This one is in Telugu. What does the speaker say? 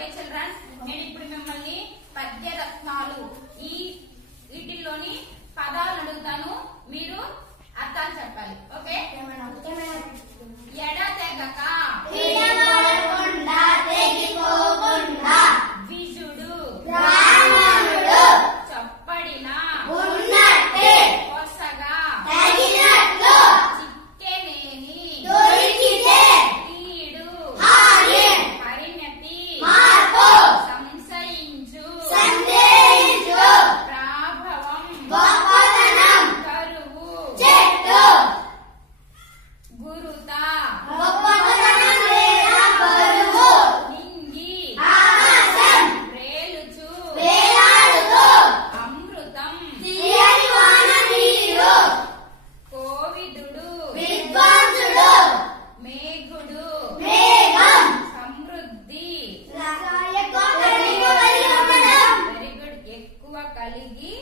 ఓకే చిల్డ్రన్, నేను ఇప్పుడు మిమ్మల్ని పద్య రత్నాలు ఈ వీటిల్లోని పదాలు అడుగుతాను, మీరు అర్థాలు చెప్పాలి. ఓకే, ఎడతెగక విజుడు చప్పడిన కొసగా చిక్కెనేని ఈడు పరిణతి సంశయించు ప్రాభవం కరువు గురుత నింగి రేలుచు అమృతం కోవిదుడు మేఘుడు సమృద్ధి వెరీ గుడ్ ఎక్కువ కలిగి